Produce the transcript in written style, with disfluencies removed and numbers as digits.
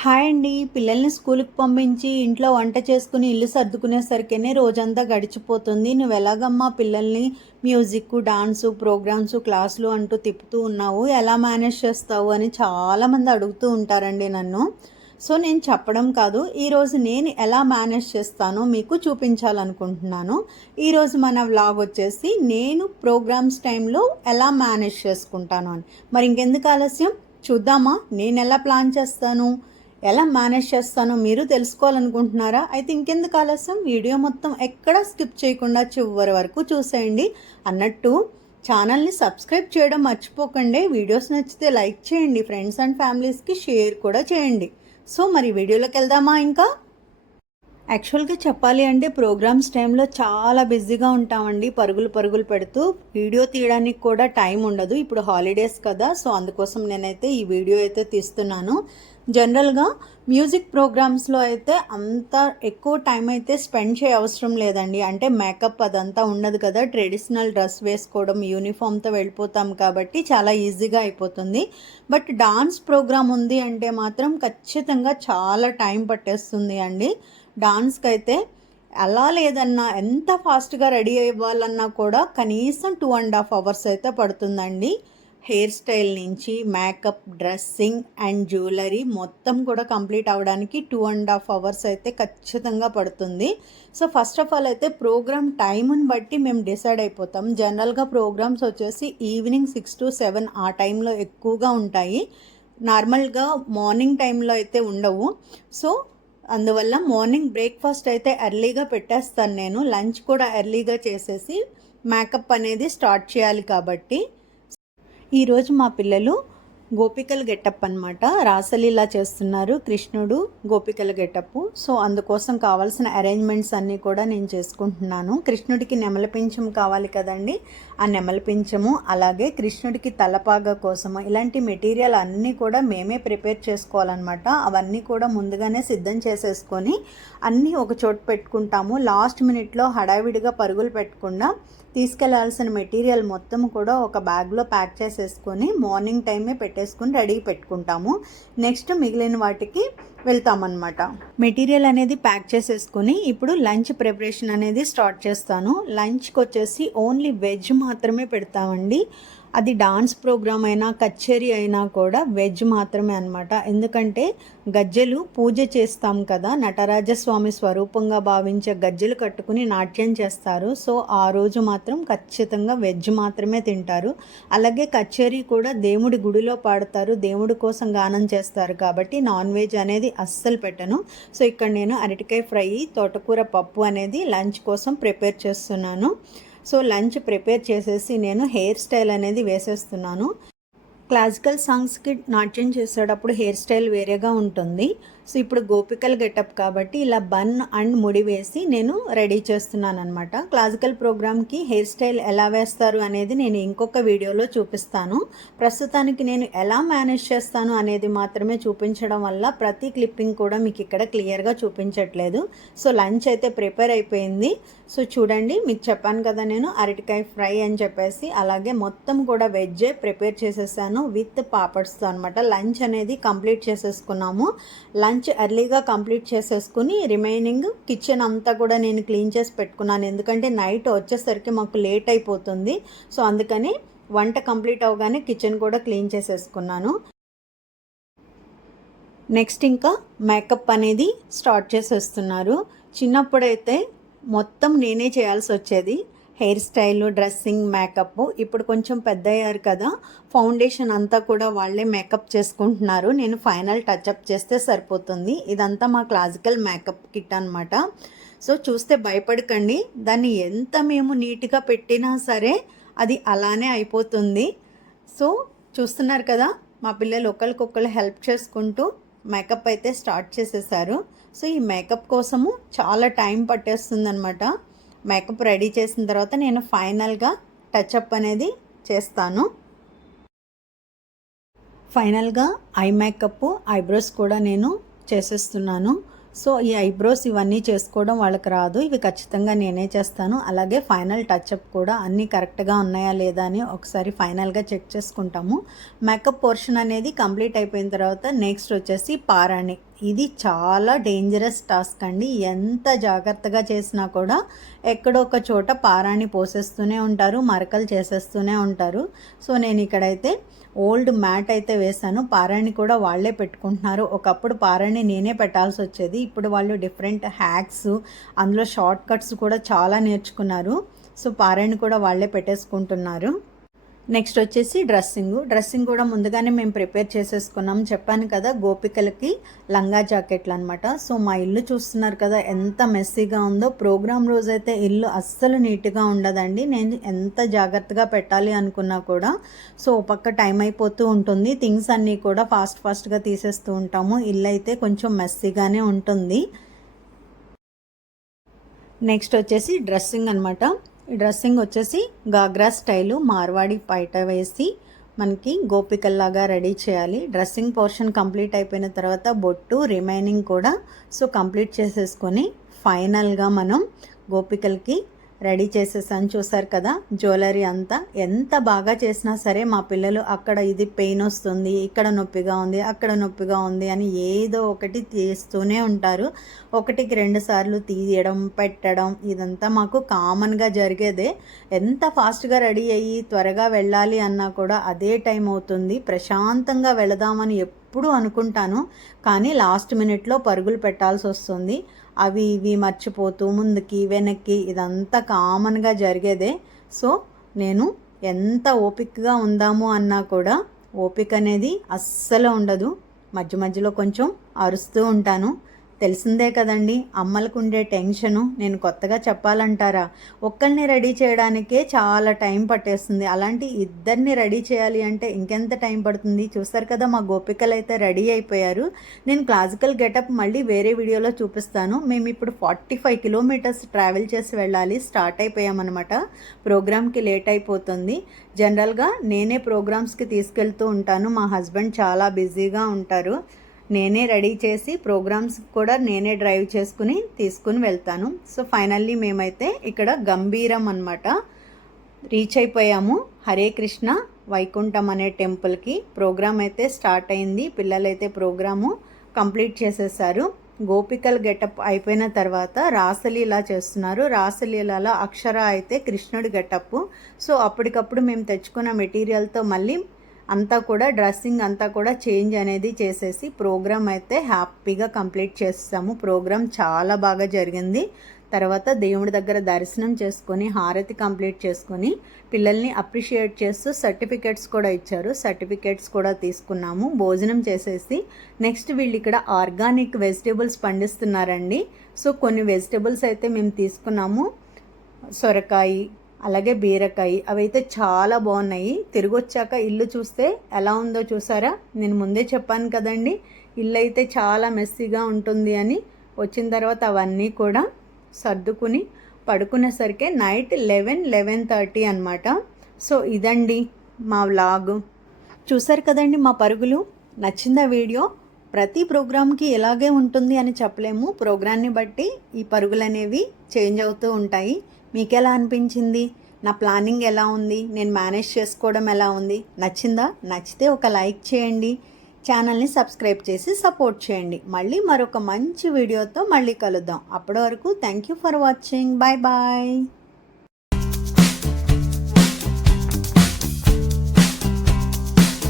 Hi అండి. పిల్లల్ని స్కూలుకి పంపించి ఇంట్లో వంట చేసుకుని ఇల్లు సర్దుకునేసరికేనే రోజంతా గడిచిపోతుంది. నువ్వెలాగమ్మా పిల్లల్ని మ్యూజిక్కు, డాన్సు, ప్రోగ్రామ్సు, క్లాసులు అంటూ తిప్పుతూ ఉన్నావు? ఎలా మేనేజ్ చేస్తావు అని చాలామంది అడుగుతూ ఉంటారండి నన్ను. సో నేను చెప్పడం కాదు, ఈరోజు నేను ఎలా మేనేజ్ చేస్తానో మీకు చూపించాలనుకుంటున్నాను. ఈరోజు మన వ్లాగ్ వచ్చేసి నేను ప్రోగ్రామ్స్ టైంలో ఎలా మేనేజ్ చేసుకుంటాను అని. మరి ఇంకెందుకు ఆలస్యం, చూద్దామా నేను ఎలా ప్లాన్ చేస్తాను, ఎలా మేనేజ్ చేస్తానో మీరు తెలుసుకోవాలనుకుంటున్నారా? అయితే ఇంకెందుకు ఆలస్యం, వీడియో మొత్తం ఎక్కడ స్కిప్ చేయకుండా చివరి వరకు చూసేయండి. అన్నట్టు ఛానల్ని సబ్స్క్రైబ్ చేయడం మర్చిపోకండి. వీడియోస్ నచ్చితే లైక్ చేయండి, ఫ్రెండ్స్ అండ్ ఫ్యామిలీస్కి షేర్ కూడా చేయండి. సో మరి వీడియోలోకి వెళ్దామా? ఇంకా యాక్చువల్గా చెప్పాలి అంటే ప్రోగ్రామ్స్ టైంలో చాలా బిజీగా ఉంటామండి, పరుగులు పరుగులు పెడుతూ. వీడియో తీయడానికి కూడా టైం ఉండదు. ఇప్పుడు హాలిడేస్ కదా, సో అందుకోసం నేనైతే ఈ వీడియో అయితే తీస్తున్నాను. జనరల్గా మ్యూజిక్ ప్రోగ్రామ్స్లో అయితే అంత ఎక్కువ టైం అయితే స్పెండ్ చేయ అవసరం లేదండి. అంటే మేకప్ అదంతా ఉండదు కదా, ట్రెడిషనల్ డ్రెస్ వేసుకోవడం, యూనిఫామ్తో వెళ్ళిపోతాం కాబట్టి చాలా ఈజీగా అయిపోతుంది. బట్ డాన్స్ ప్రోగ్రామ్ ఉంది అంటే మాత్రం ఖచ్చితంగా చాలా టైం పట్టేస్తుంది అండి. డాన్స్కి అయితే అలా లేదన్నా ఎంత ఫాస్ట్గా రెడీ అవ్వాలన్నా కూడా కనీసం 2.5 అవర్స్ అయితే పడుతుందండి. హెయిర్ స్టైల్ నుంచి మేకప్, డ్రెస్సింగ్ అండ్ జ్యువెలరీ మొత్తం కూడా కంప్లీట్ అవ్వడానికి 2.5 అవర్స్ అయితే ఖచ్చితంగా పడుతుంది. సో ఫస్ట్ ఆఫ్ ఆల్ అయితే ప్రోగ్రామ్ టైంని బట్టి మేము డిసైడ్ అయిపోతాం. జనరల్గా ప్రోగ్రామ్స్ వచ్చేసి ఈవినింగ్ 6 to 7 ఆ టైంలో ఎక్కువగా ఉంటాయి. నార్మల్గా మార్నింగ్ టైంలో అయితే ఉండవు. సో అందువల్ల మార్నింగ్ బ్రేక్ఫాస్ట్ అయితే ఎర్లీగా పెట్టేస్తాను నేను. లంచ్ కూడా ఎర్లీగా చేసేసి మేకప్ అనేది స్టార్ట్ చేయాలి కాబట్టి. ఈరోజు మా పిల్లలు గోపికల గెటప్ అనమాట, రాసలీలా చేస్తున్నారు. కృష్ణుడు గోపికల గెటప్. సో అందుకోసం కావాల్సిన అరేంజ్మెంట్స్ అన్నీ కూడా నేను చేసుకుంటున్నాను. కృష్ణుడికి నెమలి పింఛం కావాలి కదండి, ఆ నెమలి పింఛము, అలాగే కృష్ణుడికి తలపాగా కోసము ఇలాంటి మెటీరియల్ అన్నీ కూడా మేమే ప్రిపేర్ చేసుకోవాలన్నమాట. అవన్నీ కూడా ముందుగానే సిద్ధం చేసేసుకొని అన్నీ ఒక చోట పెట్టుకుంటాము. లాస్ట్ మినిట్లో హడావిడిగా పరుగులు పెట్టకుండా తీసుకెళ్లాల్సిన మెటీరియల్ మొత్తం కూడా ఒక బ్యాగ్లో ప్యాక్ చేసేసుకొని మార్నింగ్ టైమే పెట్టేసుకొని రెడీ పెట్టుకుంటాము. నెక్స్ట్ మిగిలిన వాటికి వెళ్తామన్నమాట. మెటీరియల్ అనేది ప్యాక్ చేసేసుకొని ఇప్పుడు లంచ్ ప్రిపరేషన్ అనేది స్టార్ట్ చేస్తాను. లంచ్కి వచ్చేసి ఓన్లీ వెజ్ మాత్రమే పెడతామండి. అది డాన్స్ ప్రోగ్రామ్ అయినా కచేరీ అయినా కూడా వెజ్ మాత్రమే అనమాట. ఎందుకంటే గజ్జెలు పూజ చేస్తాం కదా, నటరాజస్వామి స్వరూపంగా భావించే గజ్జెలు కట్టుకుని నాట్యం చేస్తారు. సో ఆ రోజు మాత్రం ఖచ్చితంగా వెజ్ మాత్రమే తింటారు. అలాగే కచేరీ కూడా దేవుడి గుడిలో పాడతారు, దేవుడి కోసం గానం చేస్తారు కాబట్టి నాన్ వెజ్ అనేది అస్సలు పెట్టను. సో ఇక్కడ నేను అరటికాయ ఫ్రై, తోటకూర పప్పు అనేది లంచ్ కోసం ప్రిపేర్ చేస్తున్నాను. సో లంచ్ ప్రిపేర్ చేసేసి నేను హెయిర్ స్టైల్ అనేది వేసేస్తున్నాను. క్లాసికల్ సాంగ్స్కి నాట్యం చేసేటప్పుడు హెయిర్ స్టైల్ వేరేగా ఉంటుంది. సో ఇప్పుడు గోపికల్ గెటప్ కాబట్టి ఇలా బన్ అండ్ ముడి వేసి నేను రెడీ చేస్తున్నాను అనమాట. క్లాసికల్ ప్రోగ్రామ్కి హెయిర్ స్టైల్ ఎలా వేస్తారు అనేది నేను ఇంకొక వీడియోలో చూపిస్తాను. ప్రస్తుతానికి నేను ఎలా మేనేజ్ చేస్తాను అనేది మాత్రమే చూపించడం వల్ల ప్రతి క్లిప్పింగ్ కూడా మీకు ఇక్కడ క్లియర్గా చూపించట్లేదు. సో లంచ్ అయితే ప్రిపేర్ అయిపోయింది. సో చూడండి, మీకు చెప్పాను కదా నేను అరటికాయ ఫ్రై అని చెప్పేసి, అలాగే మొత్తం కూడా వెజ్జే ప్రిపేర్ చేసేసాను విత్ పాపడ్స్తో అనమాట. లంచ్ అనేది కంప్లీట్ చేసేసుకున్నాము. లంచ్ ఎర్లీగా కంప్లీట్ చేసేసుకుని రిమైనింగ్ కిచెన్ అంతా కూడా నేను క్లీన్ చేసి పెట్టుకున్నాను. ఎందుకంటే నైట్ వచ్చేసరికి మాకు లేట్ అయిపోతుంది. సో అందుకని వంట కంప్లీట్ అవగానే కిచెన్ కూడా క్లీన్ చేసేసుకున్నాను. నెక్స్ట్ ఇంకా మేకప్ అనేది స్టార్ట్ చేసేస్తున్నారు. చిన్నప్పుడైతే మొత్తం నేనే చేయాల్సి వచ్చేది, హెయిర్ స్టైల్, డ్రెస్సింగ్, మేకప్. ఇప్పుడు కొంచెం పెద్ద అయ్యారు కదా, ఫౌండేషన్ అంతా కూడా వాళ్ళే మేకప్ చేసుకుంటున్నారు. నేను ఫైనల్ టచ్అప్ చేస్తే సరిపోతుంది. ఇదంతా మా క్లాసికల్ మేకప్ కిట్ అనమాట. సో చూస్తే భయపడకండి, దాన్ని ఎంత మేము నీట్గా పెట్టినా సరే అది అలానే అయిపోతుంది. సో చూస్తున్నారు కదా, మా పిల్లలు ఒకరికొకరు హెల్ప్ చేసుకుంటూ మేకప్ అయితే స్టార్ట్ చేసేసారు. సో ఈ మేకప్ కోసము చాలా టైం పట్టేస్తుంది అనమాట. మేకప్ రెడీ చేసిన తర్వాత నేను ఫైనల్గా టచ్అప్ అనేది చేస్తాను. ఫైనల్గా ఐ మేకప్, ఐబ్రోస్ కూడా నేను చేసేస్తున్నాను. సో ఈ ఐబ్రోస్ ఇవన్నీ చేసుకోవడం వాళ్ళకి రాదు, ఇవి ఖచ్చితంగా నేనే చేస్తాను. అలాగే ఫైనల్ టచ్అప్ కూడా అన్నీ కరెక్ట్గా ఉన్నాయా లేదా అని ఒకసారి ఫైనల్గా చెక్ చేసుకుంటాము. మేకప్ పోర్షన్ అనేది కంప్లీట్ అయిపోయిన తర్వాత నెక్స్ట్ వచ్చేసి పారాణి. ఇది చాలా డేంజరస్ టాస్క్ అండి. ఎంత జాగ్రత్తగా చేసినా కూడా ఎక్కడో ఒక చోట పారాణి పోసేస్తూనే ఉంటారు, మరకలు చేసేస్తూనే ఉంటారు. సో నేను ఇక్కడైతే ఓల్డ్ మ్యాట్ అయితే వేశాను. పారాణి కూడా వాళ్ళే పెట్టుకుంటున్నారు. ఒకప్పుడు పారాణి నేనే పెట్టాల్సి వచ్చేది. ఇప్పుడు వాళ్ళు డిఫరెంట్ హ్యాక్స్, అందులో షార్ట్ కట్స్ కూడా చాలా నేర్చుకున్నారు. సో పారాణి కూడా వాళ్ళే పెట్టేసుకుంటున్నారు. నెక్స్ట్ వచ్చేసి డ్రెస్సింగ్ కూడా ముందుగానే మేము ప్రిపేర్ చేసేసుకున్నాం. చెప్పాను కదా, గోపికలకి లంగా జాకెట్లు అనమాట. సో మా ఇల్లు చూస్తున్నారు కదా ఎంత మెస్సీగా ఉందో. ప్రోగ్రామ్ రోజైతే ఇల్లు అస్సలు నీట్గా ఉండదండి. నేను ఎంత జాగ్రత్తగా పెట్టాలి అనుకున్నా కూడా సో పక్క టైం అయిపోతూ ఉంటుంది. థింగ్స్ అన్నీ కూడా ఫాస్ట్గా తీసేస్తూ ఉంటాము. ఇల్లు అయితే కొంచెం మెస్సీగానే ఉంటుంది. నెక్స్ట్ వచ్చేసి డ్రెస్సింగ్ అనమాట. ఈ డ్రెస్సింగ్ వచ్చేసి గాగ్రా స్టైలు మార్వాడి పైట వేసి మనకి గోపికల్లాగా రెడీ చేయాలి. డ్రెస్సింగ్ పోర్షన్ కంప్లీట్ అయిపోయిన తర్వాత బొట్టు రిమైనింగ్ కూడా సో కంప్లీట్ చేసేసుకొని ఫైనల్గా మనం గోపికలకి రెడీ చేసేసాను. చూసారు కదా జ్యువెలరీ అంతా. ఎంత బాగా చేసినా సరే మా పిల్లలు అక్కడ ఇది పెయిన్ వస్తుంది, ఇక్కడ నొప్పిగా ఉంది, అక్కడ నొప్పిగా ఉంది అని ఏదో ఒకటి తీస్తూనే ఉంటారు. ఒకటికి 2 సార్లు తీయడం, పెట్టడం ఇదంతా మాకు కామన్గా జరిగేదే. ఎంత ఫాస్ట్గా రెడీ అయ్యి త్వరగా వెళ్ళాలి అన్నా కూడా అదే టైం అవుతుంది. ప్రశాంతంగా వెళదామని ఎప్పుడు అనుకుంటాను, కానీ లాస్ట్ మినిట్లో పరుగులు పెట్టాల్సి వస్తుంది. అవి ఇవి మర్చిపోతూ ముందుకి వెనక్కి ఇదంతా కామన్గా జరిగేదే. సో నేను ఎంత ఓపికగా ఉందాము అన్నా కూడా ఓపిక అనేది అస్సలు ఉండదు. మధ్యలో కొంచెం అరుస్తూ ఉంటాను. తెలిసిందే కదండి అమ్మలకు ఉండే టెన్షను. నేను కొత్తగా చెప్పాలంటారా, ఒక్కరిని రెడీ చేయడానికే చాలా టైం పట్టేస్తుంది. అలాంటి ఇద్దరిని రెడీ చేయాలి అంటే ఇంకెంత టైం పడుతుంది. చూస్తారు కదా మా గోపికలు అయితే రెడీ అయిపోయారు. నేను క్లాసికల్ గెటప్ మళ్ళీ వేరే వీడియోలో చూపిస్తాను. మేము ఇప్పుడు 45 కిలోమీటర్స్ ట్రావెల్ చేసి వెళ్ళాలి. స్టార్ట్ అయిపోయామన్నమాట. ప్రోగ్రామ్కి లేట్ అయిపోతుంది. జనరల్గా నేనే ప్రోగ్రామ్స్కి తీసుకెళ్తూ ఉంటాను. మా హస్బెండ్ చాలా బిజీగా ఉంటారు. నేనే రెడీ చేసి ప్రోగ్రామ్స్ కూడా నేనే డ్రైవ్ చేసుకుని తీసుకుని వెళ్తాను. సో ఫైనల్లీ మేమైతే ఇక్కడ గంభీరం అన్నమాట రీచ్ అయిపోయాము. హరే కృష్ణ వైకుంఠం అనే టెంపుల్కి. ప్రోగ్రామ్ అయితే స్టార్ట్ అయింది. పిల్లలైతే ప్రోగ్రాము కంప్లీట్ చేసేసారు. గోపికల్ గెటప్ అయిపోయిన తర్వాత రాసలీలా చేస్తున్నారు. రాసలీలలో అక్షర అయితే కృష్ణుడి గెటప్. సో అప్పటికప్పుడు మేము తెచ్చుకున్న మెటీరియల్తో మళ్ళీ అంతా కూడా డ్రెస్సింగ్ అంతా కూడా చేంజ్ అనేది చేసేసి ప్రోగ్రామ్ అయితే హ్యాపీగా కంప్లీట్ చేస్తాము. ప్రోగ్రామ్ చాలా బాగా జరిగింది. తర్వాత దేవుడి దగ్గర దర్శనం చేసుకొని హారతి కంప్లీట్ చేసుకొని పిల్లల్ని అప్రిషియేట్ చేస్తూ సర్టిఫికెట్స్ కూడా ఇచ్చారు. సర్టిఫికెట్స్ కూడా తీసుకున్నాము. భోజనం చేసేసి నెక్స్ట్ వీళ్ళు ఇక్కడ ఆర్గానిక్ వెజిటేబుల్స్ పండిస్తున్నారండి. సో కొన్ని వెజిటేబుల్స్ అయితే మేము తీసుకున్నాము. సొరకాయ, అలాగే బీరకాయ, అవైతే చాలా బాగున్నాయి. తిరిగి వచ్చాక ఇల్లు చూస్తే ఎలా ఉందో చూసారా. నేను ముందే చెప్పాను కదండి ఇల్లు అయితే చాలా మెస్సీగా ఉంటుంది అని. వచ్చిన తర్వాత అవన్నీ కూడా సర్దుకుని పడుకునేసరికి నైట్ 11-11:30 అనమాట. సో ఇదండి మా వ్లాగ్. చూసారు కదండి మా పరుగులు. నచ్చిందా వీడియో? ప్రతి ప్రోగ్రామ్కి ఇలాగే ఉంటుంది అని చెప్పలేము. ప్రోగ్రామ్ని బట్టి ఈ పరుగులు అనేవి చేంజ్ అవుతూ ఉంటాయి. మీకు ఎలా అనిపించింది? నా ప్లానింగ్ ఎలా ఉంది? నేను మేనేజ్ చేసుకోవడం ఎలా ఉంది? నచ్చిందా? నచ్చితే ఒక లైక్ చేయండి. ఛానల్ని సబ్స్క్రైబ్ చేసి సపోర్ట్ చేయండి. మళ్ళీ మరొక మంచి వీడియోతో మళ్ళీ కలుద్దాం. అప్పటి వరకు thank you for watching. Bye bye.